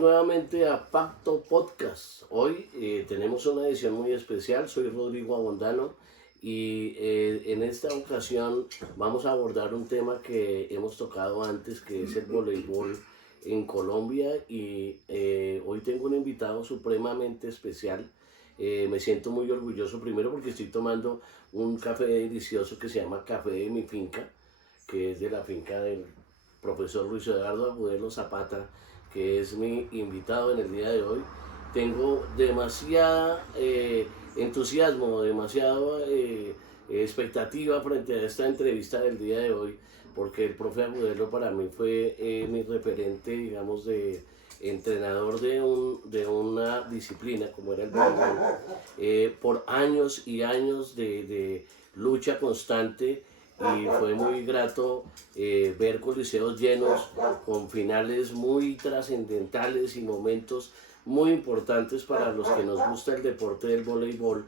nuevamente a Pacto Podcast. Hoy tenemos una edición muy especial. Soy Rodrigo Abondano y en esta ocasión vamos a abordar un tema que hemos tocado antes, que es el voleibol en Colombia, y hoy tengo un invitado supremamente especial. Me siento muy orgulloso, primero porque estoy tomando un café delicioso que se llama Café de mi Finca, que es de la finca del profesor Luis Eduardo Agudelo Zapata, que es mi invitado en el día de hoy. Tengo demasiada entusiasmo, demasiada expectativa frente a esta entrevista del día de hoy, porque el profe Agudelo para mí fue mi referente, digamos, de entrenador de una disciplina como era el voleibol, por años y años de lucha constante, y fue muy grato ver coliseos llenos con finales muy trascendentales y momentos muy importantes para los que nos gusta el deporte del voleibol.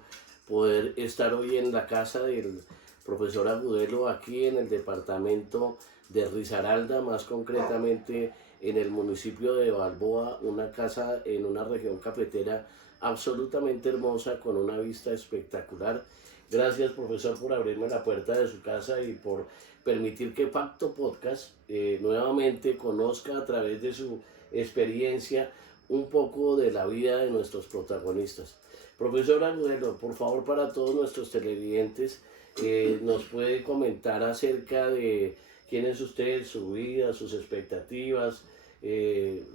Poder estar hoy en la casa del profesor Agudelo, aquí en el departamento de Risaralda, más concretamente en el municipio de Balboa, una casa en una región cafetera absolutamente hermosa, con una vista espectacular. Gracias, profesor, por abrirme la puerta de su casa y por permitir que Pacto Podcast nuevamente conozca a través de su experiencia un poco de la vida de nuestros protagonistas. Profesor Agudelo, por favor, para todos nuestros televidentes, nos puede comentar acerca de quién es usted, su vida, sus expectativas,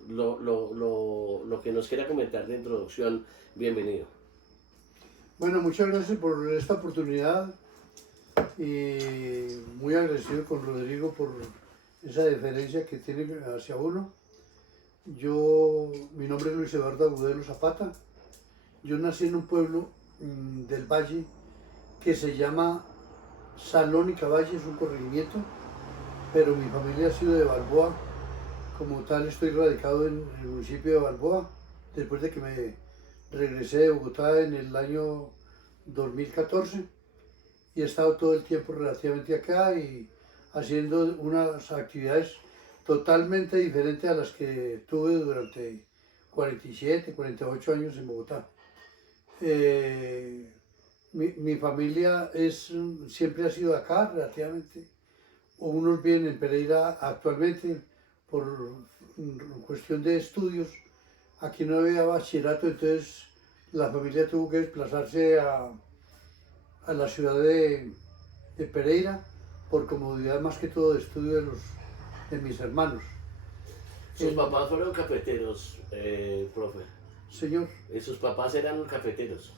lo que nos quiera comentar de introducción. Bienvenido. Bueno, muchas gracias por esta oportunidad y muy agradecido con Rodrigo por esa deferencia que tiene hacia uno. Mi nombre es Luis Eduardo Agudelo Zapata. Yo nací en un pueblo del Valle que se llama Salónica Valle, es un corregimiento, pero mi familia ha sido de Balboa. Como tal, estoy radicado en el municipio de Balboa, después de que me regresé de Bogotá en el año 2014, y he estado todo el tiempo relativamente acá y haciendo unas actividades totalmente diferentes a las que tuve durante 47, 48 años en Bogotá. Mi familia siempre ha sido acá relativamente. Unos viven en Pereira actualmente por cuestión de estudios. Aquí no había bachillerato, entonces la familia tuvo que desplazarse a la ciudad de Pereira por comodidad más que todo de estudio de mis hermanos. ¿Sus papás fueron cafeteros, profe? Señor. ¿Sus papás eran cafeteros?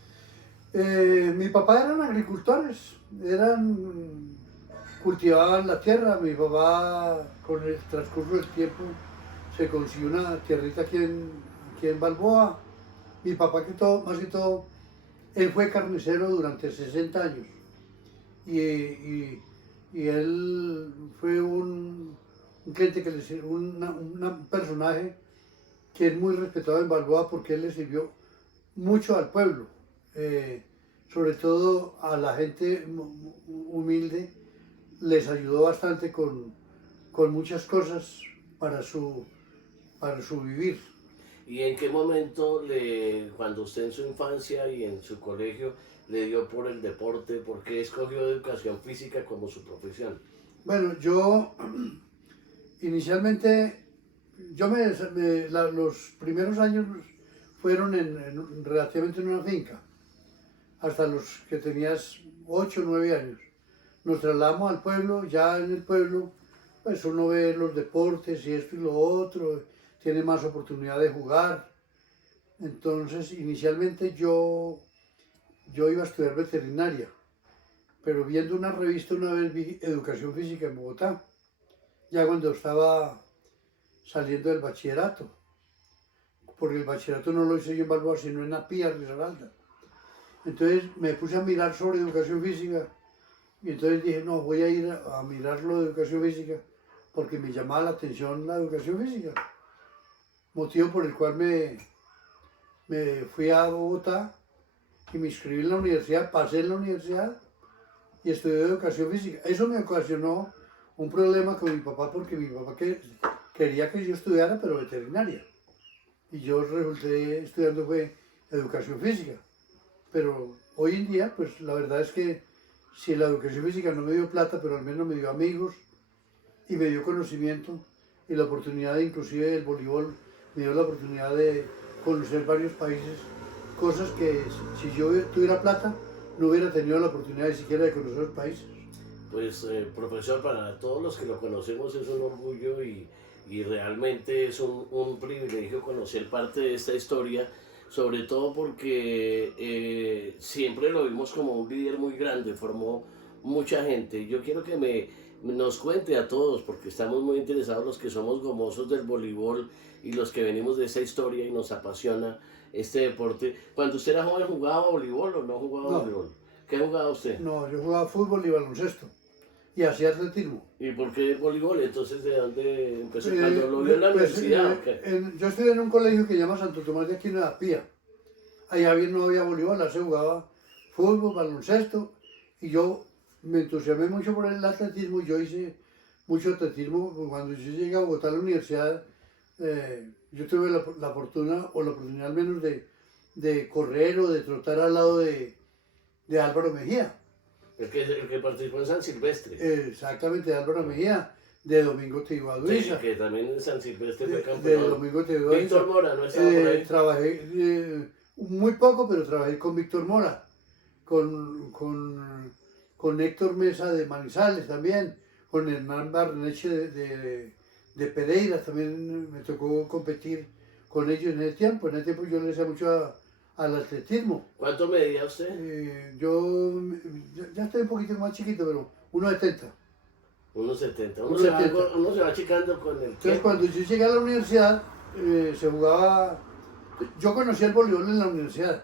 Mi papá eran agricultores, cultivaban la tierra. Mi papá, con el transcurso del tiempo, se consiguió una tierrita aquí en Balboa. Mi papá, más que todo, él fue carnicero durante 60 años y él fue un cliente un personaje que es muy respetado en Balboa, porque él le sirvió mucho al pueblo, sobre todo a la gente humilde. Les ayudó bastante con muchas cosas para su vivir. ¿Y en qué momento, cuando usted en su infancia y en su colegio, le dio por el deporte? ¿Por qué escogió educación física como su profesión? Bueno, yo inicialmente, los primeros años fueron relativamente en una finca, hasta los que tenías 8 o 9 años. Nos trasladamos al pueblo. Ya en el pueblo, pues uno ve los deportes y esto y lo otro, tiene más oportunidad de jugar. Entonces, inicialmente yo iba a estudiar veterinaria, pero viendo una revista una vez vi educación física en Bogotá, ya cuando estaba saliendo del bachillerato, porque el bachillerato no lo hice yo en Balboa, sino en Apía, Risaralda. Entonces me puse a mirar sobre educación física, y entonces dije, no, voy a ir a mirar lo de educación física, porque me llamaba la atención la educación física, motivo por el cual me fui a Bogotá y me inscribí en la universidad, pasé en la universidad y estudié educación física. Eso me ocasionó un problema con mi papá, porque mi papá quería que yo estudiara, pero veterinaria. y yo resulté estudiando fue educación física. Pero hoy en día, pues la verdad es que si la educación física no me dio plata, pero al menos me dio amigos y me dio conocimiento y la oportunidad de, inclusive el voleibol, me dio la oportunidad de conocer varios países, cosas que si yo tuviera plata no hubiera tenido la oportunidad ni siquiera de conocer los países. Pues profesor, para todos los que lo conocemos es un orgullo y realmente es un privilegio conocer parte de esta historia, sobre todo porque siempre lo vimos como un líder muy grande, formó mucha gente. Yo quiero que nos cuente a todos, porque estamos muy interesados los que somos gomosos del voleibol y los que venimos de esa historia y nos apasiona este deporte. Cuando usted era joven, ¿jugaba voleibol o no jugaba No, voleibol? ¿Qué jugaba usted? no, yo jugaba fútbol y baloncesto y hacía atletismo. ¿Y por qué voleibol? Entonces, ¿de dónde empezó? ¿Cuando lo vio en la universidad? ¿O qué? Yo estudié en un colegio que se llama Santo Tomás de Aquino de Apía. Allá no había voleibol, allá se jugaba fútbol, baloncesto, y yo me entusiasmé mucho por el atletismo. Yo hice mucho atletismo. Cuando yo llegué a Bogotá a la universidad, yo tuve la fortuna, o la oportunidad al menos, de correr o de trotar al lado de Álvaro Mejía. El que participó en San Silvestre. Exactamente, de Álvaro Mejía, de Domingo Teibaduiza. Sí, que también en San Silvestre fue De campeón. Domingo Teibaduiza. Víctor Mora, ¿no estaba por ahí? Trabajé muy poco, pero trabajé con Víctor Mora, con Héctor Mesa de Manizales también, con Hernán Barneche de Pereira, también me tocó competir con ellos en ese tiempo. En ese tiempo yo le hacía mucho al atletismo. ¿Cuánto medía usted? Yo ya estoy un poquito más chiquito, pero 1,70. 1,70. Uno 1,70. uno se va achicando con el Entonces tiempo. cuando yo llegué a la universidad, se jugaba, yo conocí el voleibol en la universidad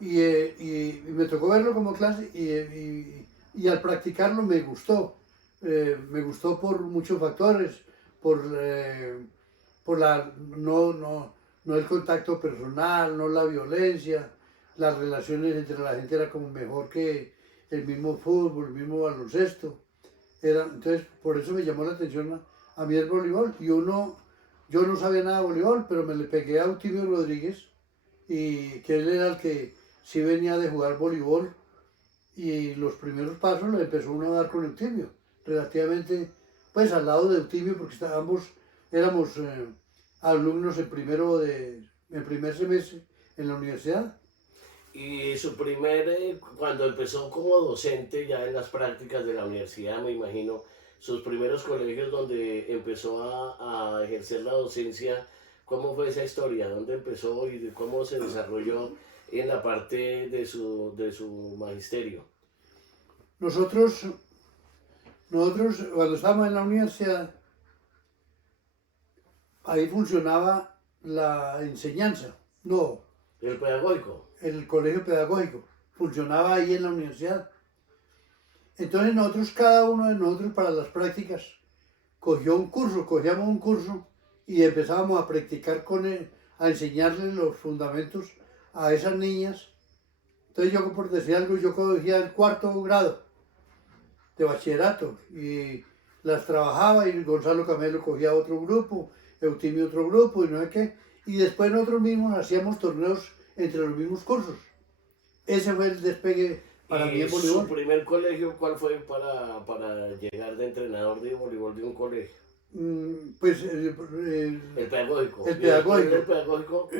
y me tocó verlo como clase y al practicarlo me gustó. Me gustó por muchos factores, por no el contacto personal, no la violencia, las relaciones entre la gente era como mejor que el mismo fútbol, el mismo baloncesto. Entonces, por eso me llamó la atención a mí el voleibol. Yo no sabía nada de voleibol, pero me le pegué a Eutimio Rodríguez, y que él era el que sí venía de jugar voleibol, y los primeros pasos los empezó uno a dar con Eutimio, relativamente pues al lado de Eutimio, porque ambos éramos alumnos en primer semestre en la universidad. Y cuando empezó como docente ya en las prácticas de la universidad, me imagino, sus primeros colegios donde empezó a ejercer la docencia, ¿cómo fue esa historia? ¿Dónde empezó y cómo se desarrolló en la parte de su magisterio? Nosotros cuando estábamos en la universidad, ahí funcionaba la enseñanza, no, ¿El pedagógico? el colegio pedagógico, funcionaba ahí en la universidad. Entonces nosotros, cada uno de nosotros para las prácticas, cogíamos un curso y empezábamos a practicar con él, a enseñarles los fundamentos a esas niñas. Entonces yo, por decir algo, yo cogía el 4º grado de bachillerato y las trabajaba, y Gonzalo Camelo cogía otro grupo, Eutimio otro grupo y no sé qué, y después nosotros mismos hacíamos torneos entre los mismos cursos. Ese fue el despegue para mí en voleibol. ¿Su primer colegio cuál fue para llegar de entrenador de voleibol de un colegio? Pues El pedagógico. El pedagógico. ¿El pedagógico?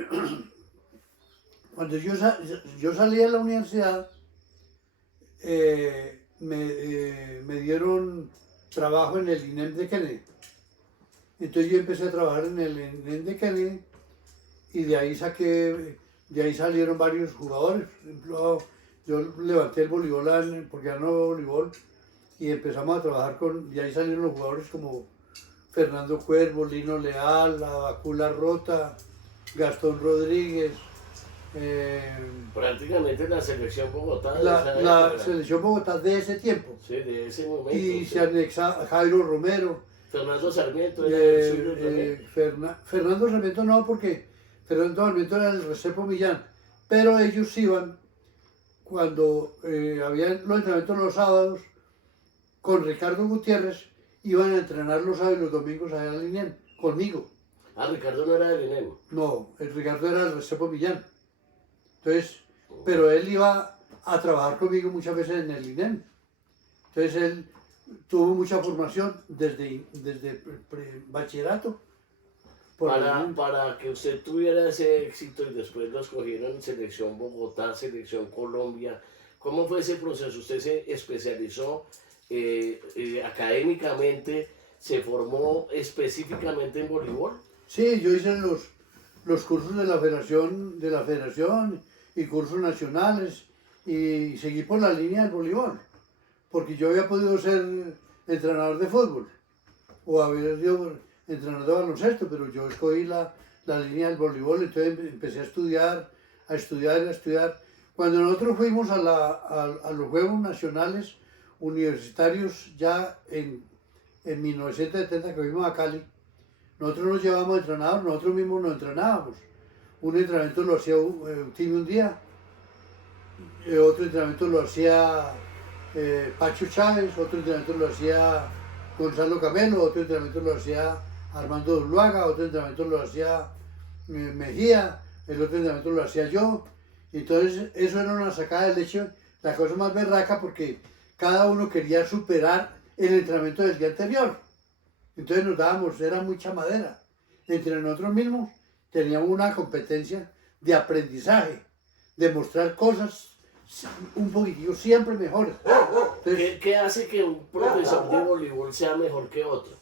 Cuando yo salí de la universidad, me dieron trabajo en el INEM de Kennedy. Entonces yo empecé a trabajar en el INEM de Kennedy, y de ahí salieron varios jugadores. Por ejemplo, yo levanté el voleibol porque ya no había voleibol, y empezamos a trabajar y ahí salieron los jugadores como Fernando Cuervo, Lino Leal, Abacula Rota, Gastón Rodríguez. Prácticamente la selección Bogotá. La selección Bogotá de ese tiempo. Sí, de ese momento. Y sí. se anexa Jairo Romero. Fernando Sarmiento Fernando Sarmiento no, porque Fernando Sarmiento era el Restrepo Millán, pero ellos iban cuando habían los entrenamientos los sábados con Ricardo Gutiérrez, iban a entrenar los sábados y los domingos allá en Linien conmigo. Ah, Ricardo no era del INEM. No, el Ricardo era el Restrepo Millán. Entonces, pero él iba a trabajar conmigo muchas veces en el INEM. Entonces él tuvo mucha formación desde bachillerato. Para que usted tuviera ese éxito y después lo escogieron en Selección Bogotá, Selección Colombia, ¿cómo fue ese proceso? ¿Usted se especializó académicamente, se formó específicamente en voleibol? Sí, yo hice los cursos de la federación y cursos nacionales y seguí por la línea del voleibol, porque yo había podido ser entrenador de fútbol o haber sido entrenador de baloncesto, pero yo escogí la línea del voleibol, entonces empecé a estudiar, a estudiar, a estudiar. Cuando nosotros fuimos a los Juegos Nacionales Universitarios ya en 1970 que fuimos a Cali, nosotros nos llevábamos entrenadores, nosotros mismos nos entrenábamos. Un entrenamiento lo hacía Eutimio un día, otro entrenamiento lo hacía Pacho Chávez, otro entrenamiento lo hacía Gonzalo Camelo, otro entrenamiento lo hacía Armando Zuluaga, otro entrenamiento lo hacía Mejía, el otro entrenamiento lo hacía yo. Entonces eso era una sacada del hecho, la cosa más berraca porque cada uno quería superar el entrenamiento del día anterior. Entonces nos dábamos, era mucha madera. Entre nosotros mismos teníamos una competencia de aprendizaje, de mostrar cosas un poquitito siempre mejores. Entonces, ¿Qué hace que un profesor de voleibol sea mejor que otro?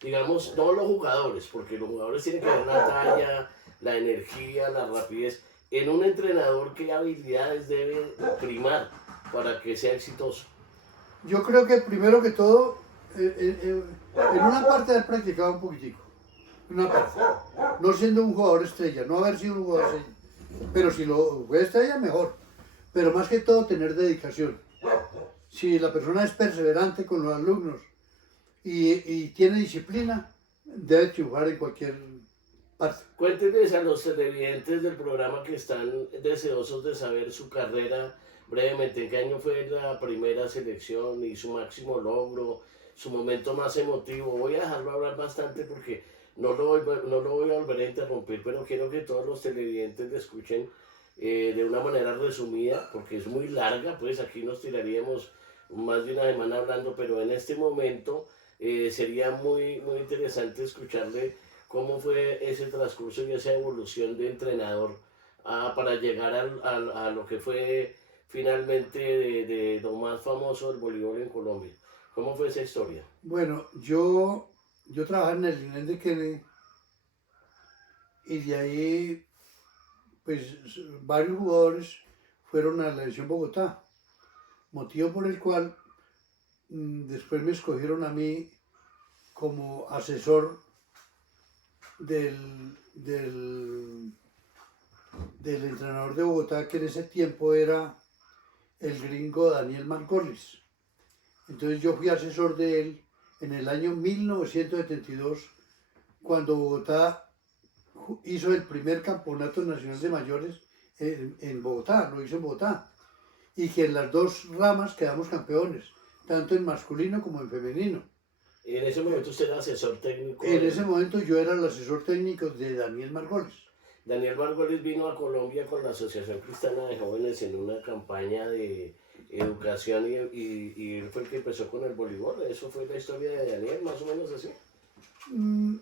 Digamos, no los jugadores, porque los jugadores tienen que ver la talla, la energía, la rapidez. En un entrenador, ¿qué habilidades debe primar para que sea exitoso? yo creo que primero que todo, en una parte haber practicado un poquitico, una parte, no siendo un jugador estrella, no haber sido un jugador estrella, pero si lo fue estrella, mejor. Pero más que todo, tener dedicación. Si la persona es perseverante con los alumnos y tiene disciplina, debe triunfar en cualquier parte. Cuéntenles a los televidentes del programa que están deseosos de saber su carrera brevemente. ¿En qué año fue la primera selección y su máximo logro, su momento más emotivo? Voy a dejarlo hablar bastante porque no lo voy a volver a interrumpir, pero quiero que todos los televidentes le escuchen de una manera resumida, porque es muy larga, pues aquí nos tiraríamos más de una semana hablando, pero en este momento sería muy interesante escucharle cómo fue ese transcurso y esa evolución de entrenador para llegar a lo que fue finalmente de lo más famoso del voleibol en Colombia. ¿Cómo fue esa historia? Bueno, yo trabajaba en el INEM de Kennedy y de ahí, pues, varios jugadores fueron a la Selección Bogotá, motivo por el cual después me escogieron a mí como asesor del entrenador de Bogotá, que en ese tiempo era el gringo Daniel Margolis. Entonces yo fui asesor de él en el año 1972, cuando Bogotá hizo el primer campeonato nacional de mayores en Bogotá, lo hizo en Bogotá, y que en las dos ramas quedamos campeones, tanto en masculino como en femenino. En ese momento usted era asesor técnico. En ese momento yo era el asesor técnico de Daniel Margolis. Daniel Margolis vino a Colombia con la Asociación Cristiana de Jóvenes en una campaña de educación y él fue el que empezó con el voleibol. Eso fue la historia de Daniel, más o menos así.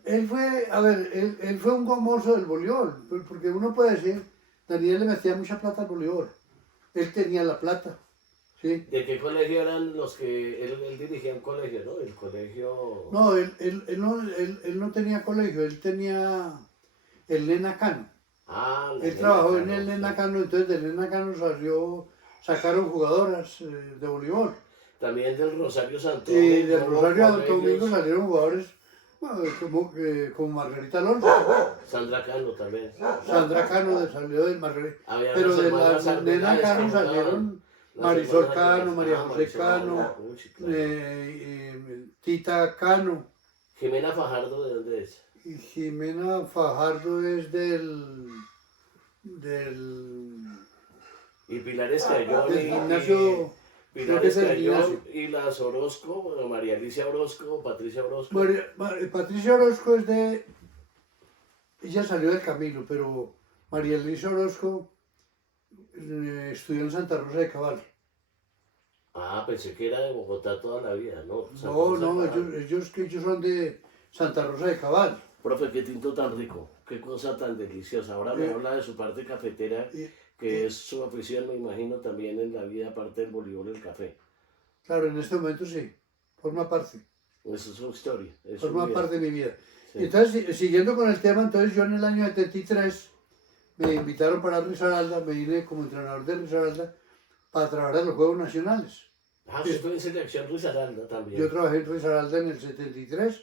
Él fue, a ver, él fue un famoso del voleibol, porque uno puede decir, Daniel le metía mucha plata al voleibol. Él tenía la plata, ¿sí? ¿De qué colegio eran los que él dirigía un colegio, no? El colegio... No, él no tenía colegio, él tenía el Nena Cano. Ah, Él trabajó en el Nena Cano, entonces del Nena Cano sacaron jugadoras de voleibol. También del Rosario Santo Y Domingo. del Rosario hubo Santo Domingo colegios. salieron jugadores como Margarita Alonso. Sandra Cano también. Sandra Cano salió del Margarita. Había Pero las de hermanas la Nena Arbeláez Cano que salieron las Marisol hermanas Cano, Arbeláez. María Ah, José Marisol Cano, Uy, sí, claro. Tita Cano. Jimena Fajardo, ¿de dónde es? Y Jimena Fajardo es del Y Pilar Escayón gimnasio, creo Pilar que es el Escayón gimnasio. y las Orozco, bueno, María Alicia Orozco, Patricia Orozco. Patricia Orozco es ella salió del camino, pero María Luisa Orozco estudió en Santa Rosa de Cabal. Ah, pensé que era de Bogotá toda la vida, ¿no? Santa No, Rosa de no, Cabal. ellos son de Santa Rosa de Cabal. Profe, qué tinto tan rico, qué cosa tan deliciosa. Ahora me Eh, habla de su parte cafetera, y, que y, es su afición, me imagino, también en la vida, aparte del voleibol y el café. claro, en este momento sí, forma parte, Esa es su historia, es su forma vida. parte de mi vida. Sí. Entonces, siguiendo con el tema, entonces yo en el año 73 me invitaron para Risaralda, me vine como entrenador de Risaralda para trabajar en los Juegos Nacionales. Ah, usted fue en selección Risaralda Yo también. trabajé en Risaralda en el 73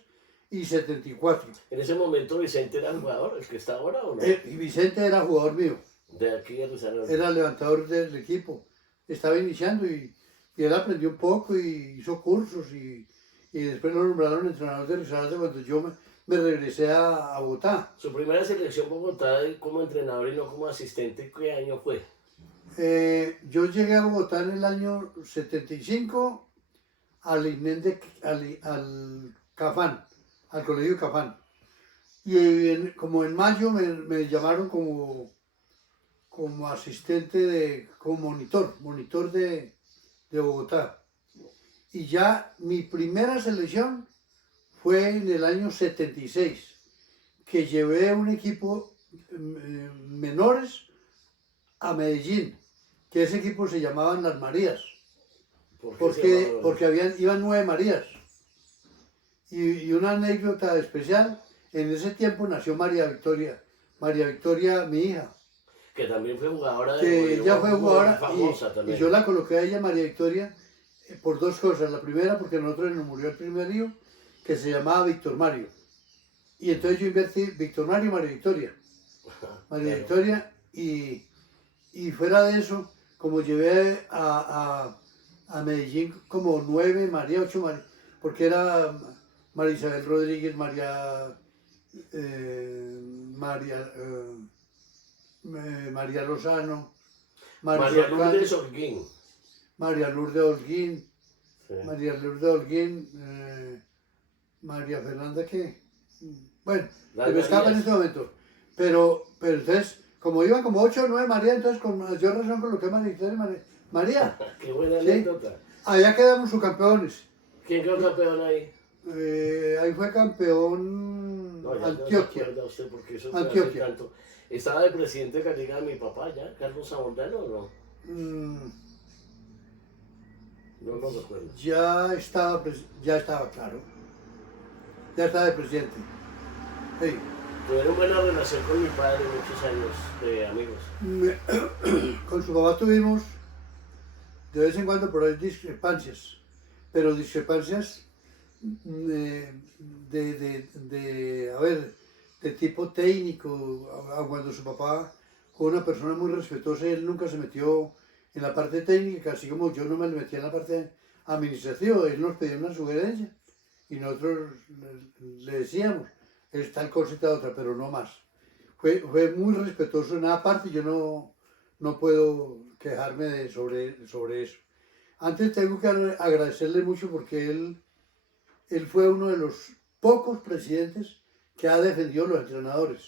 y 74. En ese momento Vicente era el jugador, el que está ahora o no, Y Vicente era jugador mío, de aquí de Risaralda. era levantador del equipo. Estaba iniciando y él aprendió un poco y hizo cursos y después lo nombraron entrenador de Risaralda cuando yo me regresé a Bogotá. Su primera selección Bogotá como entrenador y no como asistente, ¿qué año fue? Yo llegué a Bogotá en el año 75 al INEN al Cafán, al Colegio Cafán. Y como en mayo me llamaron como asistente, como monitor de Bogotá. Y ya mi primera selección fue en el año 76, que llevé un equipo menores a Medellín, que ese equipo se llamaban Las Marías, ¿Por qué se llamaba? porque iban 9 Marías. Y una anécdota especial, en ese tiempo nació María Victoria, mi hija, Que también fue jugadora de que ella voleibol fue muy jugadora famosa y también. yo la coloqué a ella, María Victoria, por dos cosas. La primera, porque a nosotros nos murió el primer hijo, que se llamaba Víctor Mario. Y entonces yo invertí Víctor Mario y María Victoria. María Claro. Victoria, y fuera de eso, como llevé a Medellín como 9 María, 8 María, porque era María Isabel Rodríguez, María, María Lozano, María Marisol Lourdes Cádiz, Holguín. María Lourdes Holguín, Sí. María Fernanda, ¿qué? Bueno, Las se me escapa en Marías. este momento. Pero entonces, como iban como 8 o 9 María, entonces con mayor razón coloqué María Victoria y María. Qué buena ¿Sí? anécdota. Allá quedamos subcampeones. ¿Quién quedó campeón ahí? Ahí fue campeón No, ya no se Antioquia. acuerda usted porque eso fue hace Antioquia. tanto. ¿Estaba de presidente de la liga de mi papá ya, Carlos Abondano o no? Mm, No lo recuerdo. ya estaba claro. Ya estaba de presidente. Sí. Tuvieron buena relación con mi padre, muchos años de amigos. Con su papá tuvimos de vez en cuando por ahí discrepancias, pero discrepancias a ver, de tipo técnico, cuando su papá fue una persona muy respetuosa, él nunca se metió en la parte técnica, así como yo no me metía en la parte administrativa, él nos pedía una sugerencia y nosotros le decíamos, es tal cosa y tal otra, pero no más. Fue muy respetuoso en esa parte, yo no puedo quejarme sobre eso. Antes tengo que agradecerle mucho porque él fue uno de los pocos presidentes que ha defendido a los entrenadores.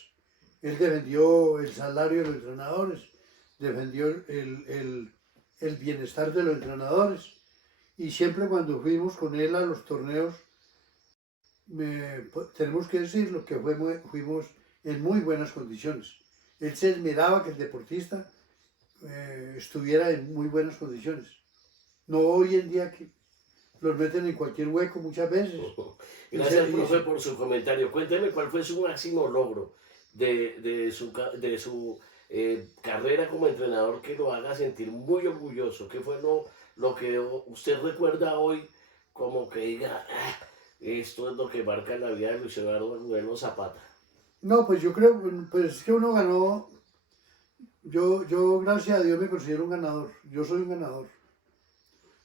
Él defendió el salario de los entrenadores, defendió el bienestar de los entrenadores. Y siempre cuando fuimos con él a los torneos, tenemos que decirlo, que fuimos en muy buenas condiciones. Él se esmeraba que el deportista estuviera en muy buenas condiciones. No hoy en día que los meten en cualquier hueco muchas veces. Gracias, profe, por su comentario. Cuénteme cuál fue su máximo logro de su carrera como entrenador que lo haga sentir muy orgulloso. ¿Qué fue lo que usted recuerda hoy como que diga, "Ah, esto es lo que marca la vida de Luis Eduardo Bueno Zapata"? No, pues yo creo, pues es que uno ganó, yo gracias a Dios me considero un ganador, yo soy un ganador.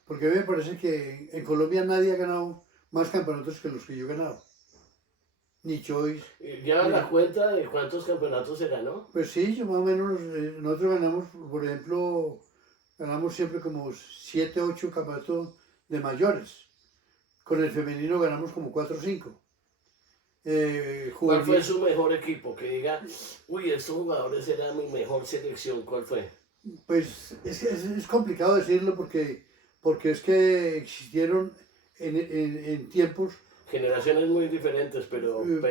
Porque a mí me parece que en Colombia nadie ha ganado más campeonatos que los que yo he ganado. Ni Choice. ¿Lleva la cuenta de cuántos campeonatos se ganó? Pues sí, yo más o menos, nosotros ganamos, por ejemplo, ganamos siempre como 7, 8 campeonatos de mayores. Con el femenino ganamos como 4 o 5. ¿Cuál fue juvenil. su mejor equipo? Que diga, uy, estos jugadores eran mi mejor selección. ¿Cuál fue? Pues es complicado decirlo porque es que existieron en tiempos Generaciones muy diferentes,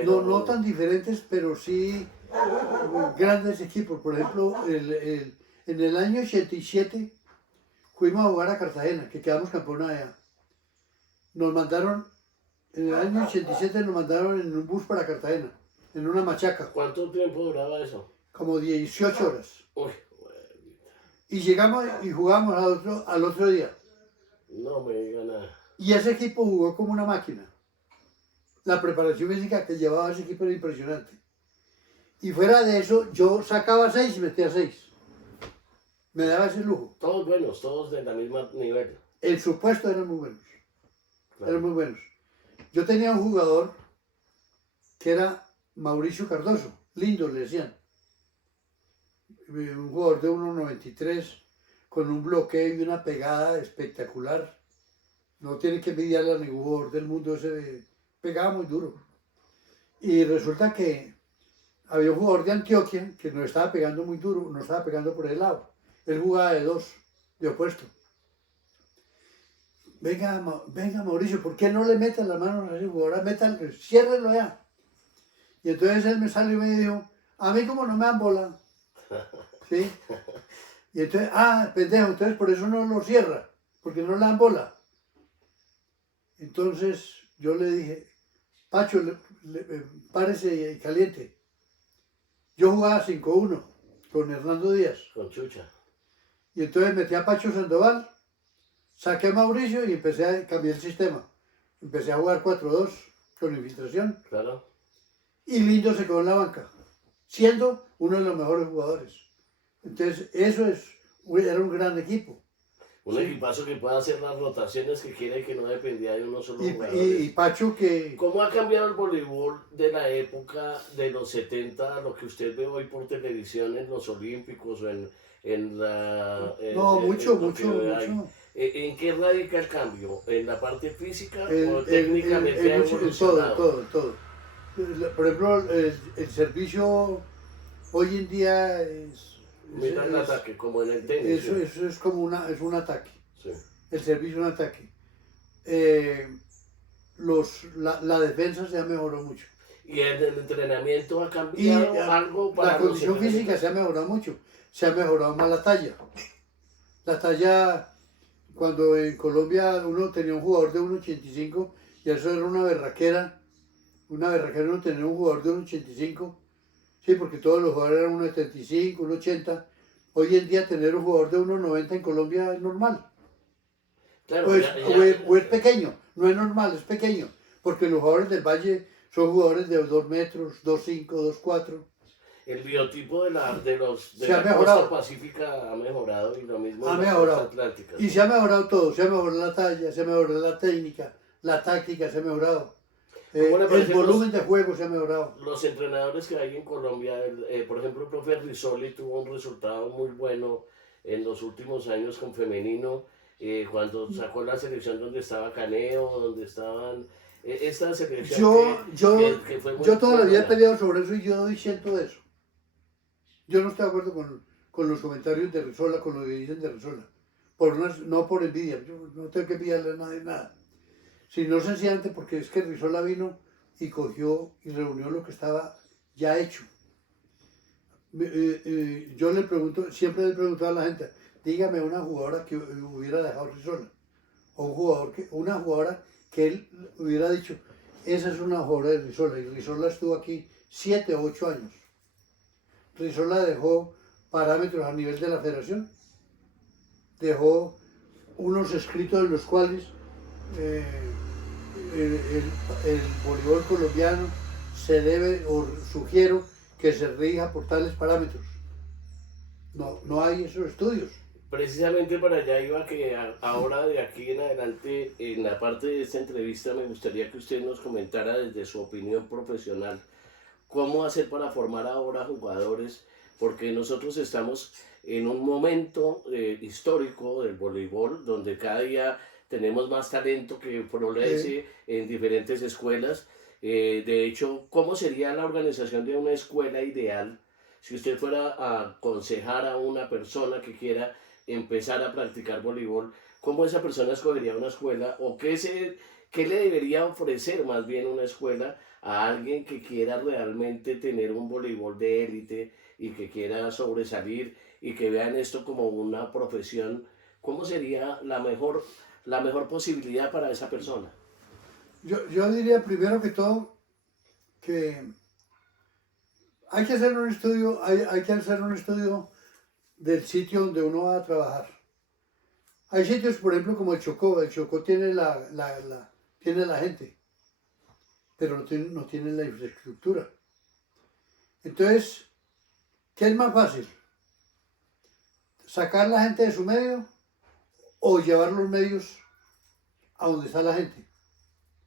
no tan diferentes, pero sí grandes equipos. Por ejemplo, en el año 87 fuimos a jugar a Cartagena, que quedamos campeones allá. Nos mandaron, en el año 87 nos mandaron en un bus para Cartagena, en una machaca, ¿Cuánto tiempo duraba eso? como 18 horas. Uy, Y llegamos y jugamos al otro día. no me diga nada. Y ese equipo jugó como una máquina. La preparación física que llevaba ese equipo era impresionante. Y fuera de eso, yo sacaba 6 y metía 6. Me daba ese lujo. Todos buenos, todos de la misma nivel. En su puesto eran muy buenos. Claro. Eran muy buenos. Yo tenía un jugador que era Mauricio Cardoso. Lindo le decían. Un jugador de 1,93 con un bloqueo y una pegada espectacular. No tiene que envidiarle a ningún jugador del mundo, ese pegaba muy duro. Y resulta que había un jugador de Antioquia que nos estaba pegando muy duro, nos estaba pegando por el lado. Él jugaba de 2, de opuesto. Venga, Mauricio, ¿por qué no le metan las manos a ese jugador? Métanle, ciérrenlo ya. Y entonces él me salió y me dijo, a mí como no me dan bola. ¿Sí? Y entonces, pendejo, entonces por eso no lo cierra, porque no le dan bola. Entonces yo le dije, Pacho, párese y caliente. Yo jugaba 5-1 con Hernando Díaz. Con Chucha. Y entonces metí a Pacho Sandoval, saqué a Mauricio y empecé a cambiar el sistema. Empecé a jugar 4-2 con infiltración. Claro. Y Lindo se quedó en la banca, siendo uno de los mejores jugadores. Entonces, era un gran equipo. Un equipazo que pueda hacer las rotaciones que quiere y que no dependía de uno solo jugador. Y Pacho que... ¿Cómo ha cambiado el voleibol de la época de los 70 a lo que usted ve hoy por televisión en los Olímpicos o en la... No, mucho. ¿En qué radica el cambio? ¿En la parte física o En técnicamente ha evolucionado? todo. Por ejemplo, el servicio hoy en día Mira el ataque, como en el tenis. eso es como es un ataque. Sí. El servicio es un ataque. La defensa se ha mejorado mucho. ¿Y en el entrenamiento ha cambiado algo para la los condición física se ha mejorado mucho. Se ha mejorado más la talla. La talla, cuando en Colombia uno tenía un jugador de 1,85 y eso era una berraquera no tener un jugador de 1,85. Sí, porque todos los jugadores eran 1,75, 1,80. Hoy en día tener un jugador de 1,90 en Colombia es normal. Claro, O es pequeño, no es normal, es pequeño. Porque los jugadores del Valle son jugadores de 2 metros, 2,5, 2,4. El biotipo de la mejorado. costa pacífica ha mejorado y lo mismo Ha en la mejorado. costa atlántica. Y se ha mejorado todo, se ha mejorado la talla, se ha mejorado la técnica, la táctica se ha mejorado. ¿Cómo le El parecen volumen de juego se ha mejorado. los entrenadores que hay en Colombia? Por ejemplo, el profe Risoli tuvo un resultado muy bueno en los últimos años con femenino, cuando sacó la selección donde estaba Caneo, donde estaban... esta selección que fue muy yo toda la vida he buena. peleado sobre eso y yo no diciendo de eso. Yo no estoy de acuerdo con los comentarios de Rizola, con lo que dicen de Rizola. No por envidia, yo no tengo que envidiarle a nadie nada. Sino sencillamente porque es que Rizola vino y cogió y reunió lo que estaba ya hecho. Yo siempre le pregunto a la gente, dígame una jugadora que hubiera dejado Rizola. O una jugadora que él hubiera dicho, esa es una jugadora de Rizola. Y Rizola estuvo aquí 7 o 8 años. Rizola dejó parámetros a nivel de la federación, dejó unos escritos en los cuales el voleibol colombiano se debe, o sugiero, que se rija por tales parámetros. No hay esos estudios. Precisamente para allá iba que ahora de aquí en adelante, en la parte de esta entrevista, me gustaría que usted nos comentara desde su opinión profesional cómo hacer para formar ahora jugadores, porque nosotros estamos en un momento histórico del voleibol donde cada día tenemos más talento que florece en diferentes escuelas De hecho, ¿cómo sería la organización de una escuela ideal si usted fuera a aconsejar a una persona que quiera empezar a practicar voleibol? ¿Cómo esa persona escogería una escuela o qué le debería ofrecer más bien una escuela a alguien que quiera realmente tener un voleibol de élite y que quiera sobresalir y que vean esto como una profesión? ¿Cómo sería la mejor posibilidad para esa persona? Yo diría primero que todo que hay que hacer un estudio, hay que hacer un estudio del sitio donde uno va a trabajar. Hay sitios, por ejemplo, como el Chocó tiene tiene la gente, pero no tiene la infraestructura. Entonces, ¿qué es más fácil? ¿Sacar la gente de su medio o llevar los medios a donde está la gente?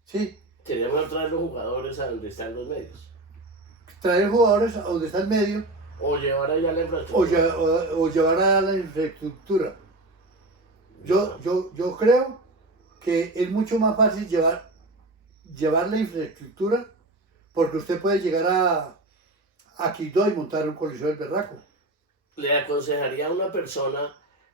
¿Sí? Sería mejor traer los jugadores a donde están los medios. Traer jugadores a donde está el medio O llevar allá la infraestructura. o llevar a la infraestructura. Yo creo que es mucho más fácil llevar la infraestructura porque usted puede llegar a Quito y montar un coliseo del Berraco. ¿Le aconsejaría a una persona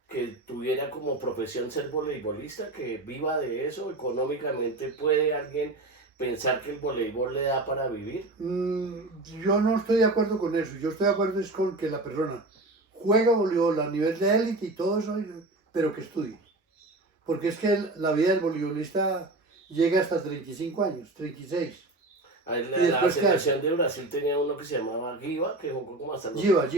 que tuviera como profesión ser voleibolista, que viva de eso económicamente? ¿Puede alguien pensar que el voleibol le da para vivir? Yo no estoy de acuerdo con eso. Yo estoy de acuerdo es con que la persona juega voleibol a nivel de élite y todo eso, pero que estudie. Porque es que la vida del voleibolista llega hasta 35 años, 36. ¿Y La después qué hace? selección de Brasil tenía uno que se llamaba Giva, que jugó como hasta los Lleva.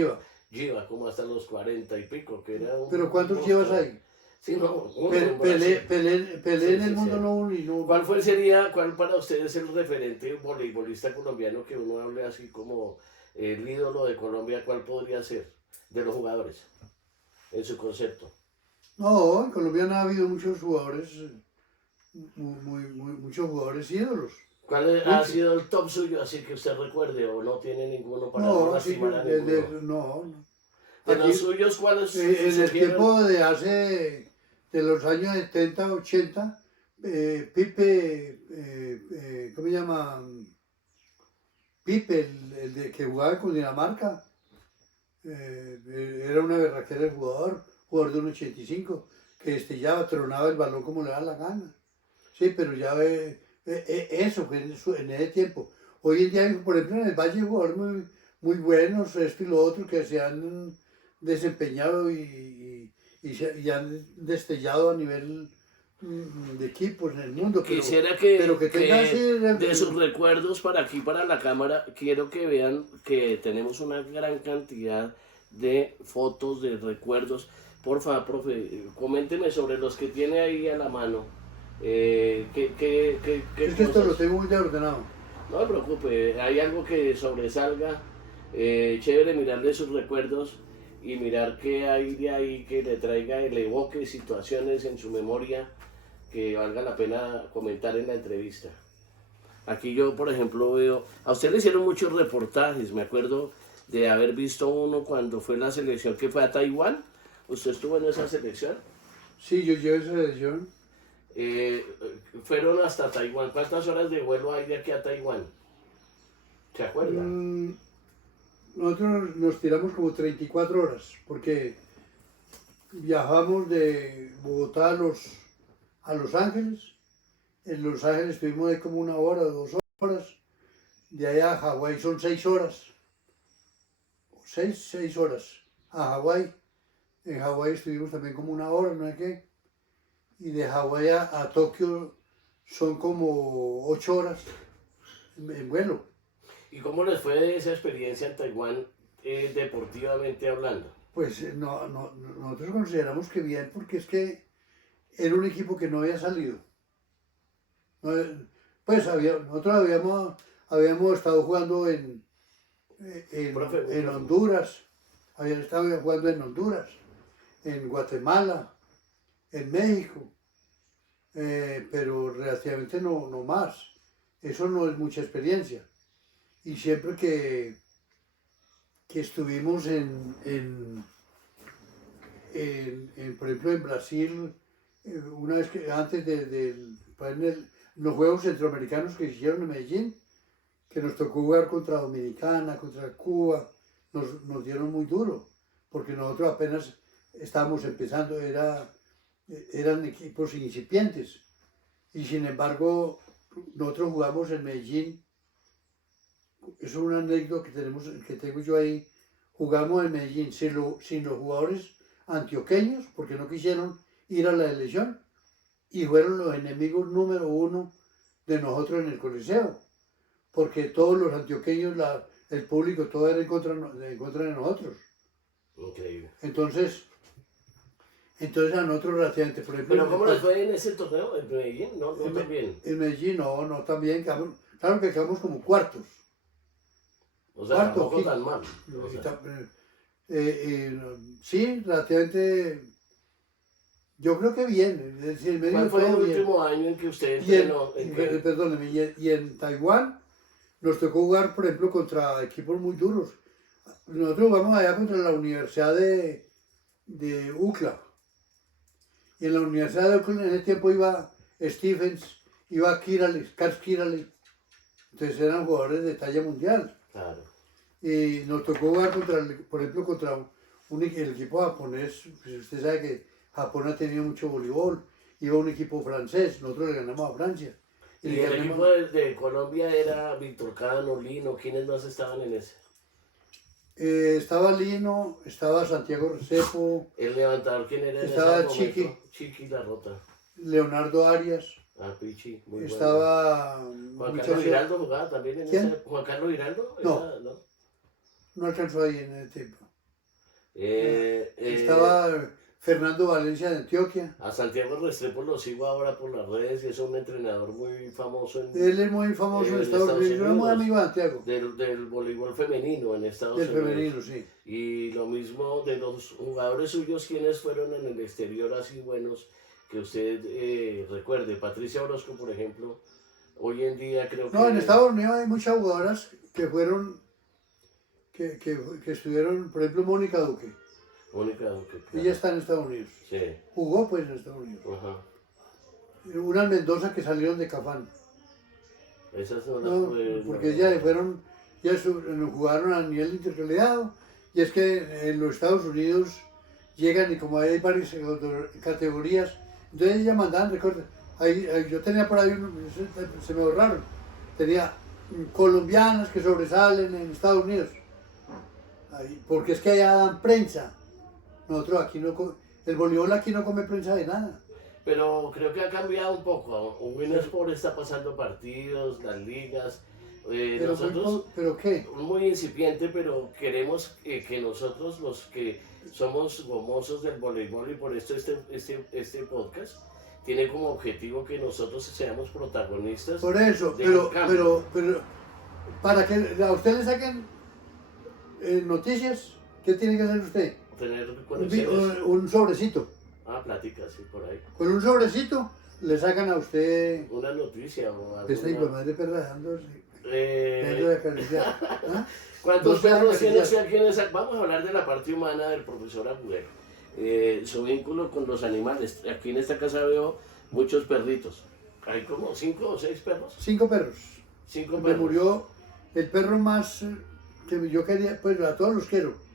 Giva, como hasta los 40 y pico, que era ¿Pero un cuántos llevas monstruo. ahí? Sí, no, uno en Brasil. Pelé Sí, en el sí, sí. mundo no uno y no. ¿Cuál para ustedes es el referente voleibolista colombiano que uno hable así como el ídolo de Colombia? ¿Cuál podría ser de los jugadores en su concepto? No, en Colombia no ha habido muchos jugadores, muchos jugadores ídolos. Ha Muchos. sido el top suyo, así que usted recuerde, o no tiene ninguno para no No, así lastimar a ninguno? no. De los Aquí, suyos, ¿cuáles en el surgieron? tiempo de los años 70, 80, Pipe, ¿cómo se llama? Pipe, el de que jugaba con Dinamarca, era una berraquera de jugador de un 85, que destellaba, tronaba el balón como le da la gana. Sí, pero ya eso fue en ese tiempo. Hoy en día, hay, por ejemplo, en el Valle hay jugadores muy buenos, esto y lo otro, que se han desempeñado y han destellado a nivel de equipos en el mundo, Quisiera pero que tenga así... de sus recuerdos para aquí, para la cámara, quiero que vean que tenemos una gran cantidad de fotos, de recuerdos. Por favor, profe, coménteme sobre los que tiene ahí a la mano. ¿Qué Es que esto lo cosas? tengo muy desordenado. No me preocupe, hay algo que sobresalga. Chévere mirar de sus recuerdos y mirar qué hay de ahí que le traiga, le evoque situaciones en su memoria que valga la pena comentar en la entrevista. Aquí yo, por ejemplo, veo, a usted le hicieron muchos reportajes, me acuerdo de haber visto uno cuando fue la selección que fue a Taiwán. ¿Usted estuvo en esa selección? Sí, yo llevo esa selección. Eh, Fueron hasta Taiwán. ¿Cuántas horas de vuelo hay de aquí a Taiwán? ¿Se acuerda? Nosotros nos tiramos como 34 horas, porque viajamos de Bogotá a Los Ángeles. En Los Ángeles estuvimos ahí como una hora, 2 horas. De allá a Hawái son 6 horas. 6 horas a Hawái. En Hawái estuvimos también como una hora, no sé qué. Y de Hawái a Tokio son como 8 horas en vuelo. ¿Y cómo les fue esa experiencia en Taiwán, deportivamente hablando? Pues nosotros consideramos que bien, porque es que era un equipo que no había salido. No, pues nosotros habíamos estado jugando Profe, en micrófono. Honduras, habían estado jugando en Honduras, en Guatemala, en México, pero relativamente no más. Eso no es mucha experiencia. Y siempre que estuvimos por ejemplo, en Brasil, una vez que antes los Juegos Centroamericanos que se hicieron en Medellín, que nos tocó jugar contra Dominicana, contra Cuba, nos dieron muy duro, porque nosotros apenas estábamos empezando, eran equipos incipientes. Y sin embargo, nosotros jugamos en Medellín, es una anécdota que tengo yo ahí, jugamos en Medellín sin los jugadores antioqueños, porque no quisieron ir a la elección, y fueron los enemigos número uno de nosotros en el Coliseo, porque todos los antioqueños, el público, todo era en contra de nosotros. Increíble. Entonces a nosotros relativamente, por ejemplo... ¿Pero cómo les fue en ese torneo, en Medellín? No tan bien. En Medellín no tan bien, claro que quedamos como cuartos. O sea, tampoco tan mal. O sea. Sí, relativamente, yo creo que bien. Es decir, ¿Cuál fue el último año en que usted entrenó? Perdóneme, y en Taiwán nos tocó jugar, por ejemplo, contra equipos muy duros. Nosotros jugamos allá contra la Universidad de UCLA. Y en la Universidad de UCLA en ese tiempo iba Stephens, iba Carl Kirale. Entonces eran jugadores de talla mundial. Claro. Y nos tocó jugar por ejemplo, contra el equipo japonés. Pues usted sabe que Japón ha tenido mucho voleibol. Iba un equipo francés, nosotros le ganamos a Francia. ¿Y el equipo de Colombia era Víctor Cano, Lino? ¿Quiénes más estaban en ese? Estaba Lino, estaba Santiago Recepo. ¿El levantador quién era? Estaba en ese Chiqui. momento? Chiqui La Rota. Leonardo Arias. Ah, Pichi, muy estaba bueno. Juan Carlos Giraldo jugaba también en ese. ¿Juan Carlos Giraldo? No alcanzó ahí en el tiempo. Eh, Estaba Fernando Valencia de Antioquia. A Santiago Restrepo lo sigo ahora por las redes y es un entrenador muy famoso. Él es muy famoso en Estados Unidos. Yo era muy amigo de Santiago. Del voleibol femenino en Estados Unidos. Del femenino, sí. Y lo mismo de los jugadores suyos, quienes fueron en el exterior así buenos, que usted recuerde. Patricia Orozco, por ejemplo, hoy en día creo que... No, en Estados Unidos hay muchas jugadoras que fueron, que estuvieron, por ejemplo, Mónica Duque. Mónica Duque. Claro. Ella está en Estados Unidos. Sí. Jugó pues en Estados Unidos. Ajá. Unas Mendoza que salieron de Cafán. Esas son No, porque ya jugaron a nivel intercalidad. Y es que en los Estados Unidos llegan y como hay varias categorías, entonces ellas mandaban recortes. Yo tenía por ahí, se me ahorraron, tenía colombianas que sobresalen en Estados Unidos. Porque es que allá dan prensa. Nosotros aquí el voleibol aquí no come prensa de nada. Pero creo que ha cambiado un poco. Winnersport está pasando partidos, las ligas. Nosotros, ¿Pero qué? Muy incipiente, pero queremos que nosotros, los que somos gomosos del voleibol, y por esto este podcast tiene como objetivo que nosotros seamos protagonistas. Por eso, pero para que a usted le saquen noticias, ¿qué tiene que hacer usted? Tener conexiones. Un sobrecito. Ah, plática, sí, por ahí. Con un sobrecito le sacan a usted... Una noticia o algo. Esta hijo de madre perra dejándose. ¿Cuántos perros tiene usted aquí en esa? Vamos a hablar de la parte humana del profesor Agudelo. Su vínculo con los animales. Aquí en esta casa veo muchos perritos. Hay como 5 o 6 perros. 5 perros. 5 perros. Me murió el perro más que yo quería, pues a todos los quiero.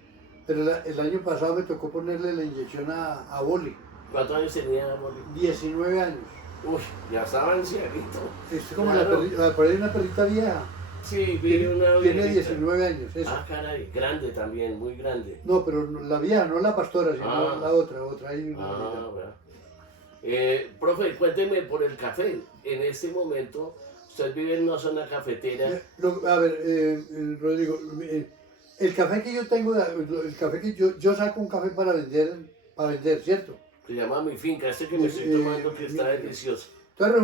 Pero el año pasado me tocó ponerle la inyección a Boli. ¿Cuántos años tenía Boli? 19 años. Uy, ya estaba ancianito. Es como claro. por ahí una perrita vieja. Sí, vi una Tiene 19 años. Esa. Ah, caray, grande también, muy grande. No, pero la vieja, no la pastora, sino la otra. Hay una bueno. Profe, cuénteme por el café. En este momento, usted vive en una zona cafetera. A ver, Rodrigo, el café que yo tengo, el café que yo saco un café para vender, ¿cierto? Se llama Mi Finca, este que me estoy tomando que está delicioso. Entonces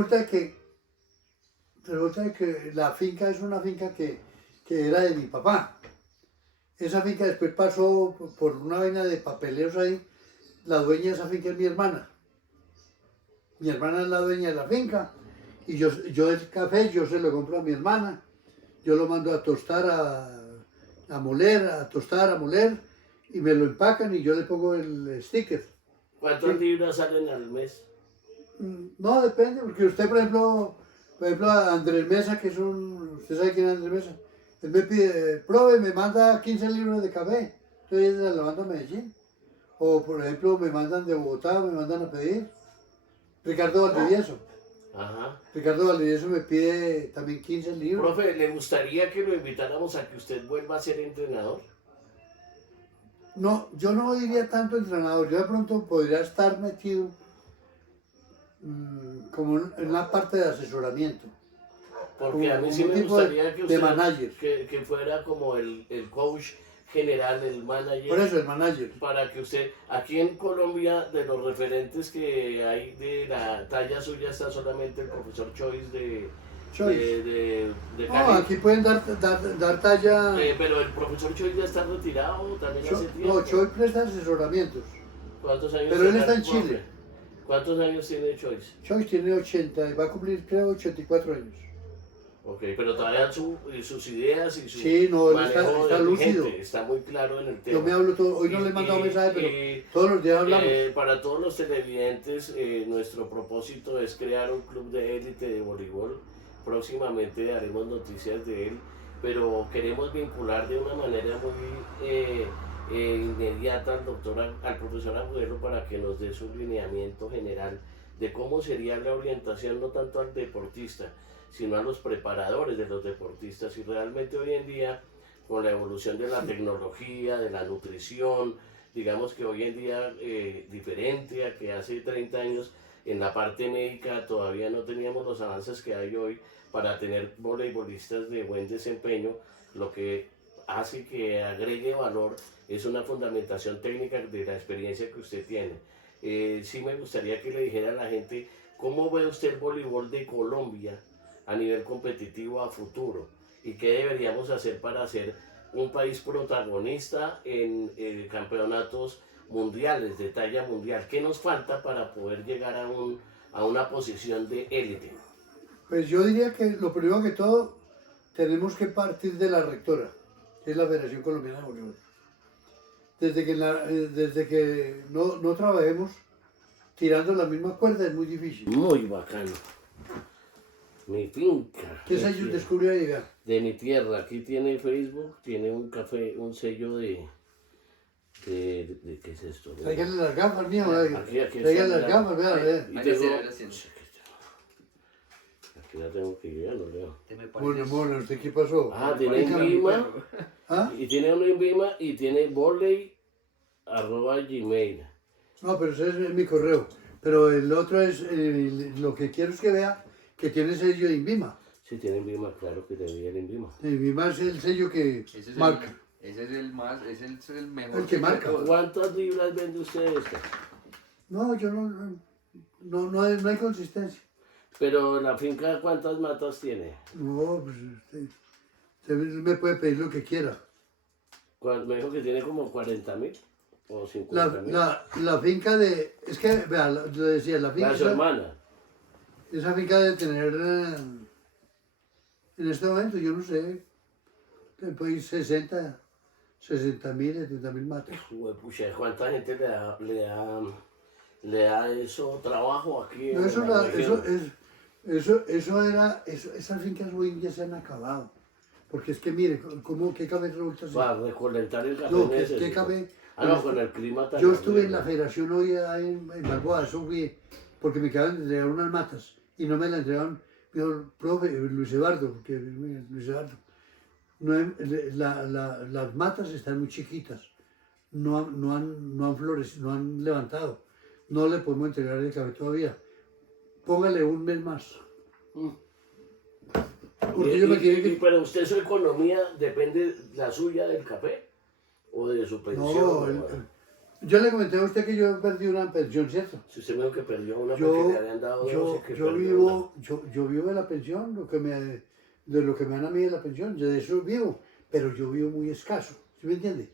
resulta que la finca es una finca que era de mi papá. Esa finca después pasó por una vaina de papeleos ahí. La dueña de esa finca es mi hermana. Mi hermana es la dueña de la finca. Y yo el café, yo se lo compro a mi hermana. Yo lo mando a tostar, a moler, a tostar, a moler. Y me lo empacan y yo le pongo el sticker. ¿Cuántas libras salen al mes? No, depende, porque usted, por ejemplo, Por ejemplo, a Andrés Mesa, que es ¿usted sabe quién es Andrés Mesa? Él me pide, prove, me manda 15 libras de café, entonces se la mando a Medellín. O por ejemplo, me mandan de Bogotá, me mandan a pedir. Ricardo Valdivieso. Ajá. Ricardo Valdivieso me pide también 15 libras. Profe, ¿le gustaría que lo invitáramos a que usted vuelva a ser entrenador? No, yo no diría tanto entrenador, yo de pronto podría estar metido como en la parte de asesoramiento. Porque a mí sí Como me tipo gustaría que de usted manager. que fuera como el coach general, el manager. Por eso, el manager. Para que usted, aquí en Colombia, de los referentes que hay de la talla suya, está solamente el profesor Choice de Choice. de No, Cali. aquí pueden dar talla. Pero el profesor Choice ya está retirado también hace tiempo. No, Choice presta asesoramientos. ¿Cuántos años Pero él tiene está en el profe? Chile. ¿Cuántos años tiene Choice? Choice tiene 80 y va a cumplir, creo, 84 años. Ok, pero todavía sus ideas y su Sí, no, él manejo está de lúcido. gente está muy claro en el tema. Yo me hablo todo, hoy no le he mandado mensaje, pero todos los días hablamos. Para todos los televidentes, nuestro propósito es crear un club de élite de voleibol. Próximamente daremos noticias de él, pero queremos vincular de una manera muy inmediata al profesor Agudelo para que nos dé su lineamiento general de cómo sería la orientación, no tanto al deportista, sino a los preparadores de los deportistas. Y realmente hoy en día, con la evolución de la tecnología, de la nutrición, digamos que hoy en día, diferente a que hace 30 años, en la parte médica todavía no teníamos los avances que hay hoy para tener voleibolistas de buen desempeño. Lo que hace que agregue valor es una fundamentación técnica de la experiencia que usted tiene. Sí me gustaría que le dijera a la gente cómo ve usted el voleibol de Colombia a nivel competitivo a futuro y qué deberíamos hacer para ser un país protagonista en campeonatos mundiales, de talla mundial. ¿Qué nos falta para poder llegar a una posición de élite? Pues yo diría que lo primero que todo tenemos que partir de la rectora, que es la Federación Colombiana de Voleibol. Desde que no trabajemos tirando la misma cuerda es muy difícil. Muy bacano. Mi finca. ¿Qué sellos descubrió ahí? De mi tierra. Aquí tiene Facebook, tiene un café, un sello de ¿qué es esto? Tráiganle las gafas, mijo. Aquí Tráiganle las gafas, vean. Y tengo, aquí la tengo que yo ya no leo. Bueno, ¿usted qué pasó? Ah, tiene Invima. ¿Ah? Y tiene uno Invima y tiene voley@gmail. No, pero ese es mi correo. Pero el otro es, lo que quiero es que vea que tiene sello de Invima. Sí, tiene Invima, claro que debía el Invima. Invima es el sello que marca. Ese es el más, ese es el mejor. El que marca. ¿Cuántas libras vende usted esto? No, yo no hay consistencia. Pero la finca, ¿cuántas matas tiene? No, pues usted me puede pedir lo que quiera. Me dijo que tiene como 40.000 o 50.000. La finca de, es que, vea, lo decía, la finca, La su hermana. esa finca de tener, en este momento, yo no sé, pues 60.000, 70.000 matas. Pucha, ¿cuánta gente le da eso trabajo aquí? No, en la región? Esas fincas hoy en día se han acabado. Porque es que mire, ¿qué café resulta ser? Para recolectar el café. No, ¿qué necesito. café? Ah, no, con el clima tan Yo estuve en horrible. la federación hoy ahí en Balboa, eso fui, porque me acaban de entregar unas matas y no me la entregaron. Me dijo, profe, Luis Eduardo, las matas están muy chiquitas, no han florecido, no han levantado, no le podemos entregar el café todavía. Póngale un mes más. Porque yo me quiero que... Pero usted, su economía depende la suya del café o de su pensión. No, yo le comenté a usted que yo perdí una pensión, ¿cierto? Si usted me dijo que perdió una porque le habían dado 12, que yo perdió una. vivo de la pensión, de lo que me dan a mí de la pensión, yo de eso vivo, pero yo vivo muy escaso, ¿sí me entiende?